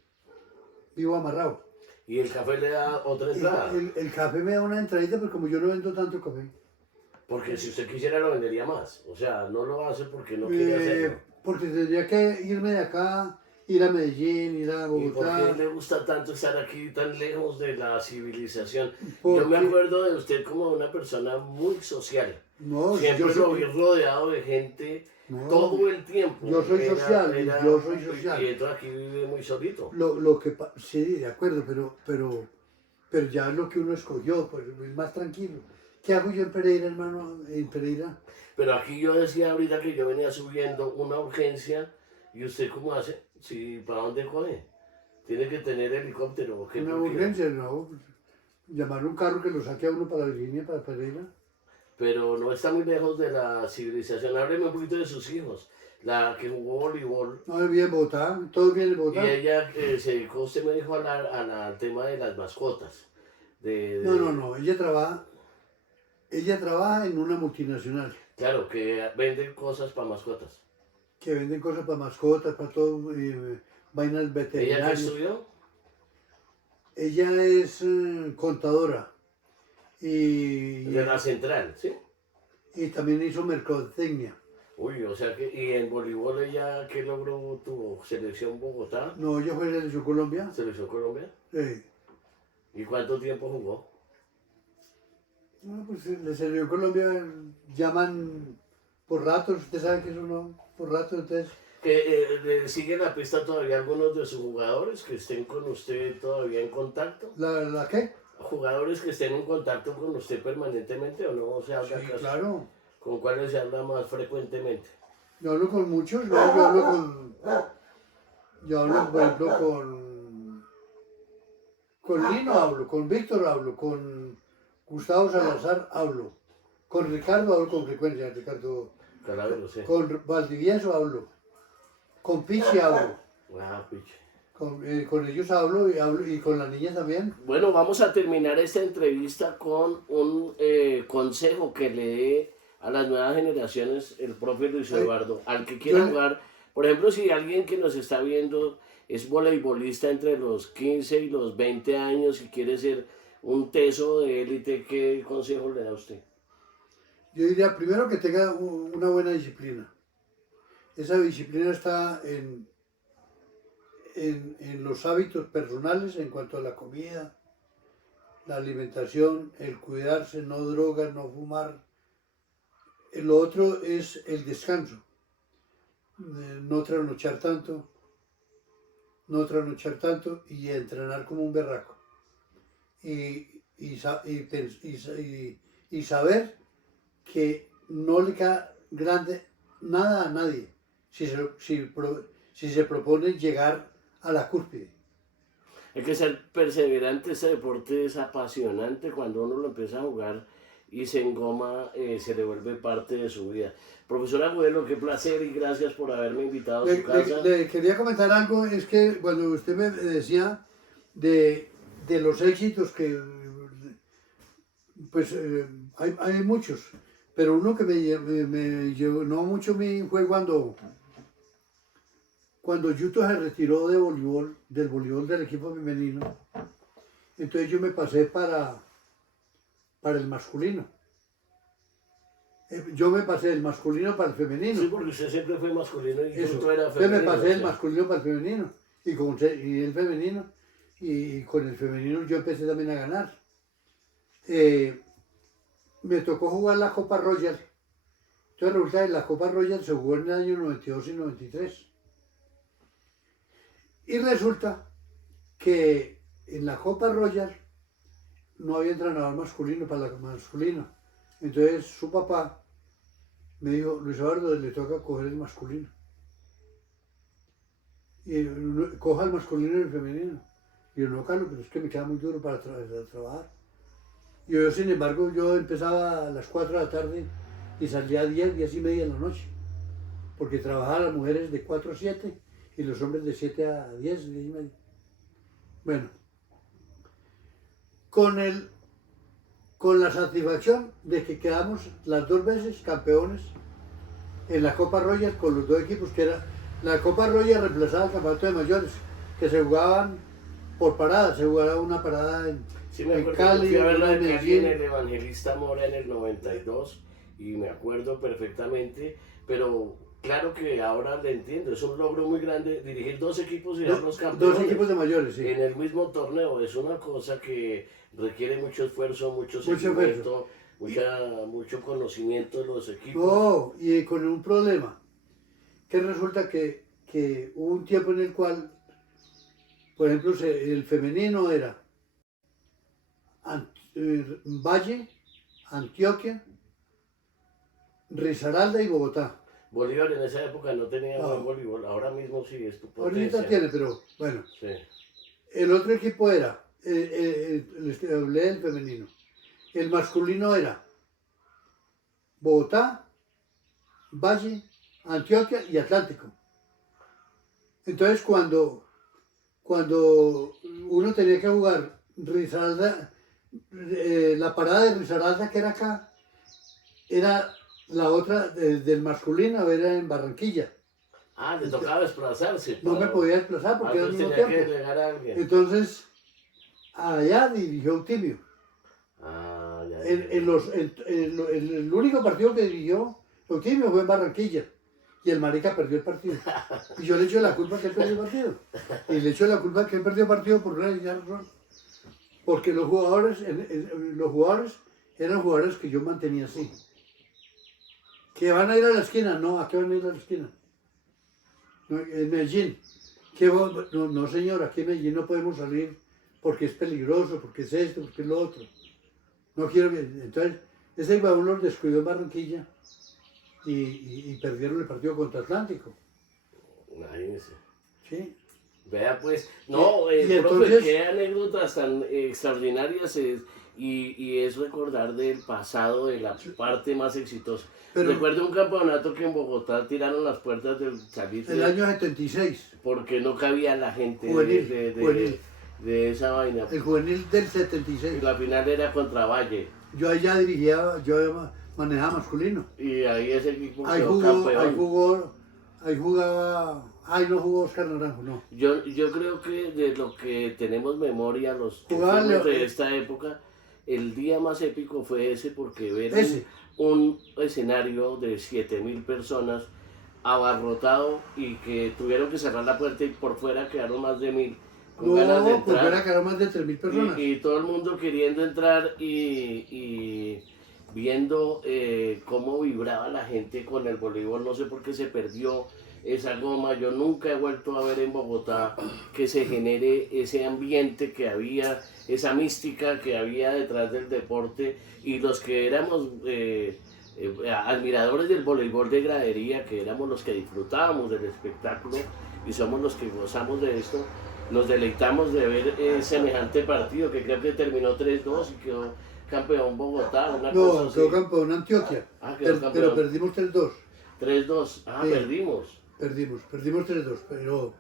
Vivo amarrado. Y el café le da otra entrada. El café me da una entradita, pero como yo no vendo tanto café. Porque si usted quisiera lo vendería más. O sea, no lo hace porque no quiere hacerlo. Porque tendría que irme de acá, ir a Medellín, ir a ¿Y por Bogotá. qué le gusta tanto estar aquí tan lejos de la civilización? Porque- Yo me acuerdo de usted como una persona muy social. No, Siempre yo lo soy, vi rodeado de gente no, todo el tiempo. yo soy social, yo soy social. Y entonces aquí vive muy solito. Sí, de acuerdo, pero ya es lo que uno escogió, pues es más tranquilo. ¿Qué hago yo en Pereira, hermano? En Pereira, Pero aquí yo decía ahorita que yo venía subiendo una urgencia. ¿Y usted cómo hace? Sí, ¿para dónde coge? Tiene que tener helicóptero. ¿O qué? una Porque- urgencia, no, pues, llamar un carro que lo saque a uno para Virginia, para Pereira. Pero no está muy lejos de la civilización. Hábleme un poquito de sus hijos. La que jugó voleibol. No, vive en Bogotá, todo viene en Y Bogotá. ella se dedicó, usted me dijo, al tema de las mascotas. No, ella trabaja en una multinacional Claro, que venden cosas para mascotas. que venden cosas para mascotas, para todo, vainas ¿Ella qué veterinarias. estudió? Ella es contadora y, De la central, ¿sí? y también hizo mercadotecnia. Uy, o sea que, y en voleibol ella, ¿qué logró tuvo? ¿Selección Bogotá? No, ella fue de Selección Colombia. ¿Selección Colombia? Sí. ¿Y cuánto tiempo jugó? No, pues de Selección Colombia llaman por ratos, usted sabe que eso no, por ratos, entonces, ¿Le sigue la pista todavía algunos de sus jugadores que estén con usted todavía en contacto? ¿la qué? ¿Jugadores que estén en contacto con usted permanentemente o no se habla Sí, casi? claro. ¿Con cuáles se habla más frecuentemente? Yo hablo con muchos, yo hablo por ejemplo, con Lino hablo, con Víctor hablo, con Gustavo Salazar hablo, con Ricardo hablo con frecuencia, Calavero, sí. con Valdivieso hablo, con Pichi hablo, Ah, piche. con ellos hablo y con la niña también. Bueno, vamos a terminar esta entrevista con un consejo que le dé a las nuevas generaciones el propio Luis Ay, Eduardo, al que quiera yo- jugar. Por ejemplo, si alguien que nos está viendo es voleibolista entre los 15 y los 20 años y quiere ser un teso de élite, ¿qué consejo le da a usted? Yo diría primero que tenga una buena disciplina. Esa disciplina está en los hábitos personales en cuanto a la comida, la alimentación, el cuidarse, no drogas, no fumar. Lo otro es el descanso, no trasnochar tanto, y entrenar como un berraco. Y saber que no le queda grande nada a nadie si se propone llegar a la cúspide. Hay que ser perseverante, ese deporte es apasionante cuando uno lo empieza a jugar y se engoma, se le vuelve parte de su vida. Profesor Agudelo, qué placer y gracias por haberme invitado a su casa. Le quería comentar algo, es que cuando usted me decía de los éxitos que, pues hay muchos, pero uno que me llenó mucho fue cuando Yuto se retiró de voleibol, del voleibol del equipo femenino. Entonces yo me pasé para el masculino. Yo me pasé del masculino para el femenino. Sí, porque usted siempre fue masculino y Eso. tú era Entonces me femenino. pasé del o sea. masculino para el femenino y el femenino. Y con el femenino yo empecé también a ganar. Me tocó jugar la Copa Royal. Entonces resulta que la Copa Royal se jugó en el año 92 y 93. Y resulta que en la Copa Royal no había entrenador masculino para la masculina. Entonces su papá me dijo, Luis Eduardo, le toca coger el masculino. Y coja el masculino y el femenino. Y yo, no, Carlos, pero es que me queda muy duro para trabajar. Y yo, sin embargo, yo empezaba a las 4 de la tarde y salía a 10 y media de la noche. Porque trabajaban las mujeres de 4 a 7 y los hombres de 7 a 10 y media. Bueno, con la satisfacción de que quedamos las 2 veces campeones en la Copa Royal con los 2 equipos, que era la Copa Royal reemplazaba el campeonato de mayores, que se jugaban por paradas, se jugaba una parada Sí, me en acuerdo, Cali, fui a ver la en de Cali en Medellín. el Evangelista Mora en el 92 y me acuerdo perfectamente, pero claro que ahora le entiendo, es un logro muy grande dirigir 2 equipos y darlos campeones. 2 equipos de mayores, sí. En el mismo torneo es una cosa que requiere mucho esfuerzo, mucho Mucho seguimiento, mucho conocimiento de los equipos. No, y con un problema, que resulta que hubo un tiempo en el cual, por ejemplo, el femenino era Valle, Antioquia, Risaralda y Bogotá. Bolívar en esa época no tenía No. buen voleibol, ahora mismo sí es tu Ahorita potencia. tiene, pero bueno. Sí. El otro equipo era, les hablé del femenino. El masculino era Bogotá, Valle, Antioquia y Atlántico. Entonces cuando uno tenía que jugar Risaralda, la parada de Risaralda que era acá, era la otra del masculino, era en Barranquilla. Ah, le tocaba desplazarse. No me podía desplazar porque era al mismo tenía que tiempo. delegar a alguien. Entonces, allá dirigió Eutimio. Ah, ya. El único partido que dirigió Eutimio fue en Barranquilla. Y el marica perdió el partido. Y yo le echo la culpa que él perdió el partido. Y le echo la culpa que él perdió el partido por una razón. Porque los jugadores eran jugadores que yo mantenía así. ¿Que van a ir a la esquina? No, ¿a qué van a ir a la esquina? No, en Medellín. No, señor, aquí en Medellín no podemos salir porque es peligroso, porque es esto, porque es lo otro. No quiero que... Entonces, ese Ibaúl los descuidó en Barranquilla y perdieron el partido contra Atlántico. Imagínese. ¿Sí? Vea pues, no, Y profe, entonces- qué anécdotas tan extraordinarias es, y es recordar del pasado, de la parte más exitosa. Pero- Recuerdo un campeonato que en Bogotá tiraron las puertas del Salitre El año 76, porque no cabía la gente Juvenil, de juvenil. esa vaina. el juvenil del Y 76. la final era contra Valle, Yo allá dirigía, yo manejaba masculino. y ahí ese equipo Ahí quedó jugó, campeón. ahí jugaba, no jugó Oscar Naranjo, no. Yo creo que de lo que tenemos memoria, los que Jugaba fuimos Leo- de esta época, el día más épico fue ese, porque ver Ese. un escenario de 7.000 personas abarrotado y que tuvieron que cerrar la puerta y por fuera quedaron más de 1.000 con ganas de No, pues entrar. era que eran más de 3.000 personas. Y todo el mundo queriendo entrar y viendo cómo vibraba la gente con el voleibol. No sé por qué se perdió esa goma. Yo nunca he vuelto a ver en Bogotá que se genere ese ambiente que había, esa mística que había detrás del deporte, y los que éramos admiradores del voleibol de gradería, que éramos los que disfrutábamos del espectáculo y somos los que gozamos de esto, nos deleitamos de ver semejante partido que creo que terminó 3-2 y quedó campeón Bogotá, una No, cosa quedó así. campeón Antioquia. Quedó Pero campeón. perdimos 3-2. 3-2, Sí. perdimos. Perdimos 3-2, pero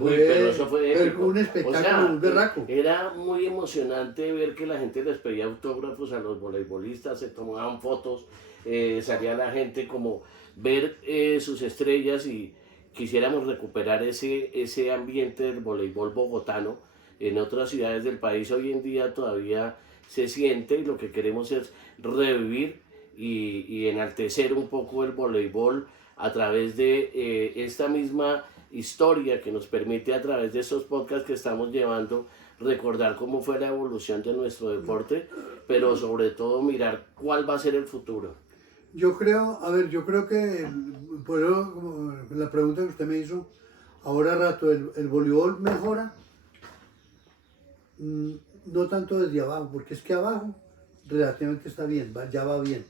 Uy, pero eso fue fue épico. un espectáculo, O sea, un berraco. era muy emocionante ver que la gente les pedía autógrafos a los voleibolistas, se tomaban fotos, salía la gente como ver sus estrellas, y quisiéramos recuperar ese ambiente del voleibol bogotano en otras ciudades del país. Hoy en día todavía se siente, y lo que queremos es revivir y enaltecer un poco el voleibol a través de esta misma historia que nos permite, a través de estos podcasts que estamos llevando, recordar cómo fue la evolución de nuestro deporte, pero sobre todo mirar cuál va a ser el futuro. Yo creo que, por eso, como la pregunta que usted me hizo, ahora rato, el voleibol mejora, no tanto desde abajo, porque es que abajo relativamente está bien, ya va bien.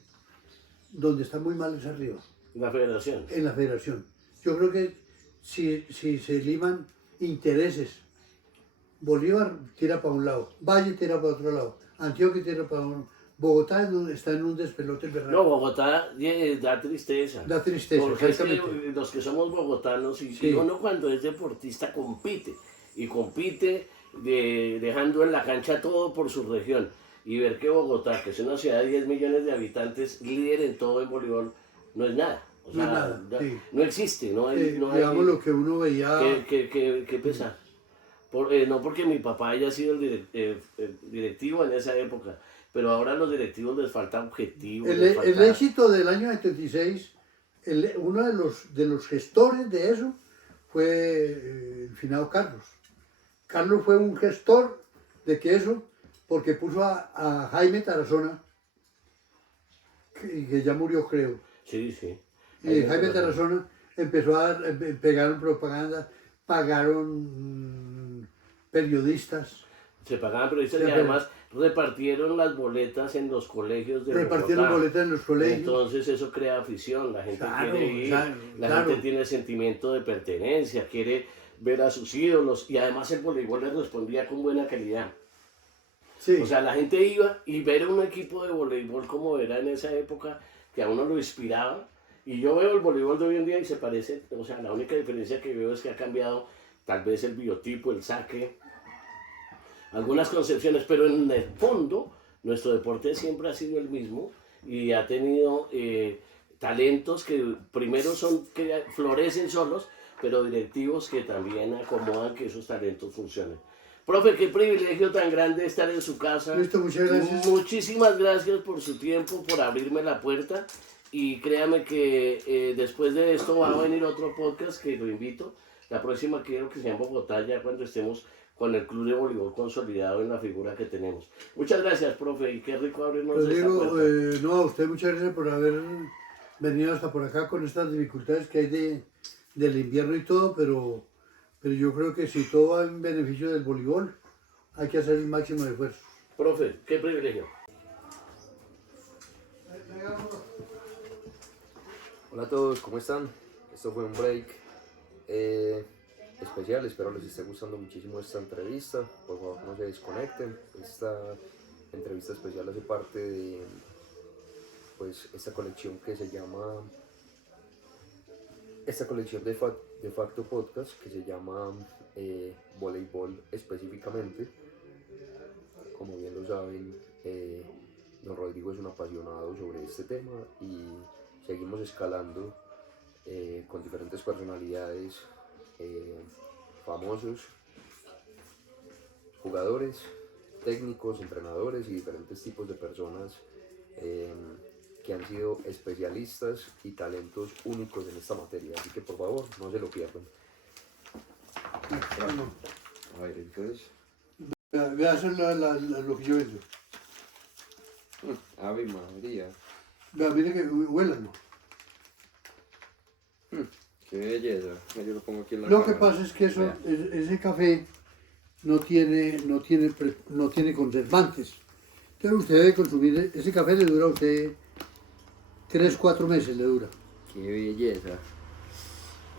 Donde está muy mal es arriba, La federación. en la federación. Yo creo que si se liman intereses, Bolívar tira para un lado, Valle tira para otro lado, Antioquia tira para uno, Bogotá está en un despelote el verano. No, Bogotá da tristeza. Da tristeza, Porque es que exactamente. los que somos bogotanos, y Sí. uno cuando es deportista compite, y compite dejando en la cancha todo por su región. Y ver que Bogotá, que es una ciudad de 10 millones de habitantes, líder en todo el voleibol, no es nada. O No es sea, nada, sí. no existe, no hay, Digamos lo que uno veía. que pesar. No porque mi papá haya sido el directivo en esa época, pero ahora a los directivos les falta objetivo. El éxito del año 76, uno de los gestores de eso fue el finado Carlos. Carlos fue un gestor de que eso, porque puso a Jaime Tarazona que ya murió, creo. Sí, sí. Y Jaime Tarazona empezó a dar, pegaron propaganda, pagaron periodistas, Se pagaban periodistas Sí, y pero- además repartieron las boletas en los colegios de repartieron Bogotá. boletas en los colegios. Entonces eso crea afición, la gente Claro, quiere ir, claro, la claro. gente tiene sentimiento de pertenencia, quiere ver a sus ídolos y además el voleibol les respondía con buena calidad. Sí, O sea, la gente iba y ver un equipo de voleibol como era en esa época, que a uno lo inspiraba. Y yo veo el voleibol de hoy en día y se parece, o sea, la única diferencia que veo es que ha cambiado tal vez el biotipo, el saque, algunas concepciones, pero en el fondo nuestro deporte siempre ha sido el mismo y ha tenido talentos que primero son que florecen solos, pero directivos que también acomodan que esos talentos funcionen. Profe, qué privilegio tan grande estar en su casa. Listo, muchas gracias. Muchísimas gracias por su tiempo, por abrirme la puerta. Y créame que después de esto va a venir otro podcast que lo invito. La próxima quiero que sea en Bogotá, ya cuando estemos con el club de voleibol consolidado en la figura que tenemos. Muchas gracias, profe, y qué rico abrirnos esta Rodrigo, puerta. no, a usted muchas gracias por haber venido hasta por acá con estas dificultades que hay del invierno y todo, pero yo creo que si todo va en beneficio del voleibol, hay que hacer el máximo de esfuerzo. Profe, qué privilegio. Hola a todos, ¿cómo están? Esto fue un break especial, espero les esté gustando muchísimo esta entrevista. Por favor, no se desconecten. Esta entrevista especial hace parte de pues esta colección que se llama de facto podcast que se llama voleibol específicamente. Como bien lo saben, don Rodrigo es un apasionado sobre este tema y seguimos escalando con diferentes personalidades, famosos, jugadores, técnicos, entrenadores y diferentes tipos de personas que han sido especialistas y talentos únicos en esta materia. Así que por favor, no se lo pierdan. A ver, entonces... Voy a hacer lo que yo vendo. Ave María. Vea, mire que huélalo. Qué belleza. Yo lo pongo aquí en la Lo que cámara. pasa es que eso, Vea. ese café no tiene conservantes. Entonces usted debe consumir, ese café le dura a usted 3-4 meses le dura. Qué belleza.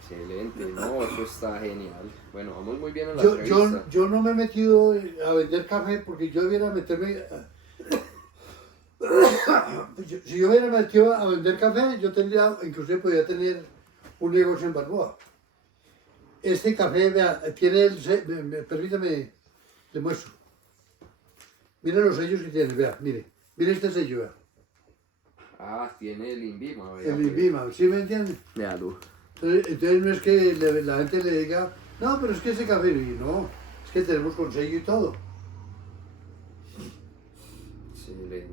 Excelente. No, eso está genial. Bueno, vamos muy bien en la entrevista. Yo no me he metido a vender café porque yo debiera meterme... Si yo hubiera metido a vender café, yo tendría, inclusive podría tener un negocio en Balboa. Este café, vea, tiene permítame, le muestro. Mira los sellos que tiene, vea, mire este sello, vea. Ah, tiene el INVIMA. El INVIMA, ¿sí me entiende? Véalo. Entonces no es que la gente le diga, no, pero es que ese café, y no, es que tenemos con sello y todo. Excelente.